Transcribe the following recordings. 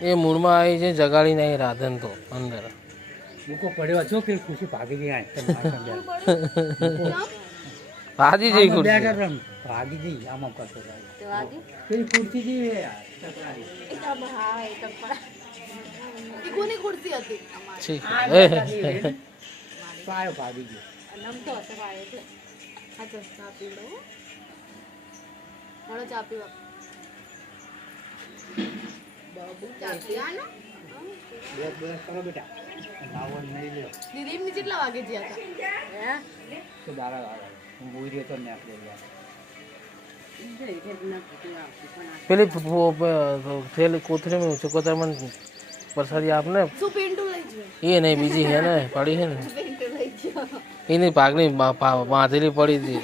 એ મૂળમાં આવી છે જગાડી નહીં રાધન તો અંદર મૂકો પડ્યો છો કે ખુશી ભાગી ગઈ ભાગી જઈ ભાગી ગઈ આમાં કરતો પેલી ખુરશી જેવી હે યાર કોની ખુરશી હતી ઠીક પાયો ભાગી ગયો નમતો હતો પાયો એટલે આ તો ચા પીવડો હળો ચા પીવા બાબુ ચા પીવાનો બે કરો બેટા લાવો નહીં લ્યો દીદી એમને કેટલા વાગે ગયા હતા હે તો દાડા આવે હું બોઈ રહ્યો તો ને આપણે યાર પેલી થેલી કોથળીમાં ચકોતરમાં પ્રસાદી આપને શું પિન્ટુ લઈ ગયો એ નહીં બીજી છે ને પડી છે ને પિન્ટુ લઈ ગયો એની પાઘડી બાંધેલી પડી હતી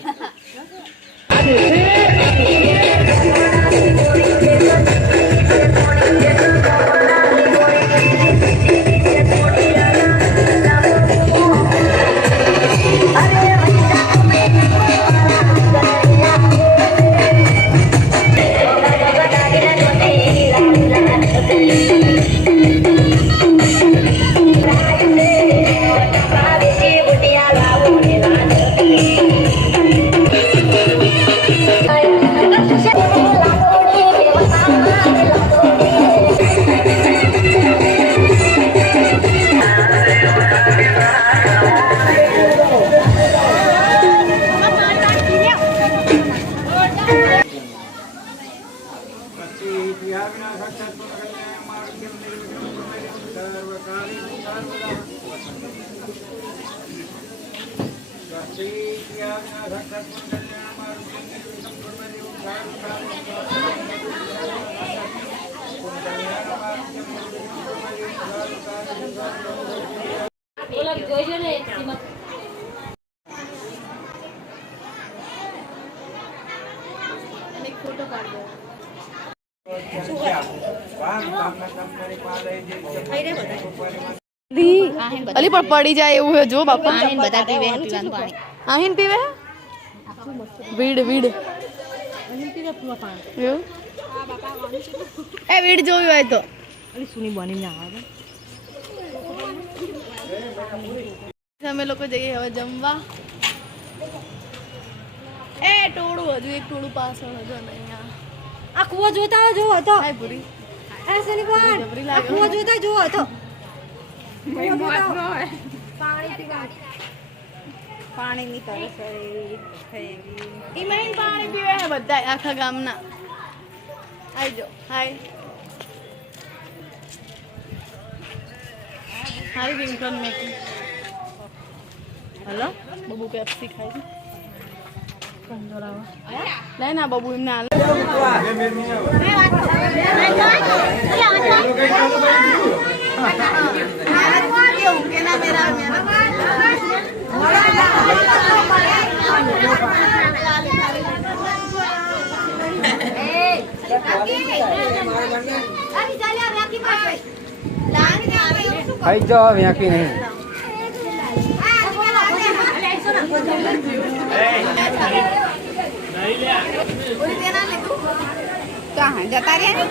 ફોટો પાડ દો અલી પણ પડી જાય એવું હે જો બાપા આહીન બધા પીવે પીવાનું પાણી આહીન પીવે વીડ વીડ આહીન પીવે પાણી એવું એ વીડ જોયું હોય તો અલી સુની બની ના આવે અમે લોકો જઈએ હવે જમવા એ ટોળું હજુ એક ટોળું પાછળ હજુ નહીં આ કુવો જોતા જો હતો હાય પૂરી એ સની બોલ આ કુવો જોતા જો હતો પાણી ની તરસ ઈમાઈન પાણી પીવે હે બધા આખા ગામના આઈ જો હાય હાય રિંગટોન મેકી હલો બબુ પેપ્સી ખાય છે નહીં ના બબુ એમને હાલ ખાઈ જાઓ વ્યાકી નહીં कहाँ जता रहे हैं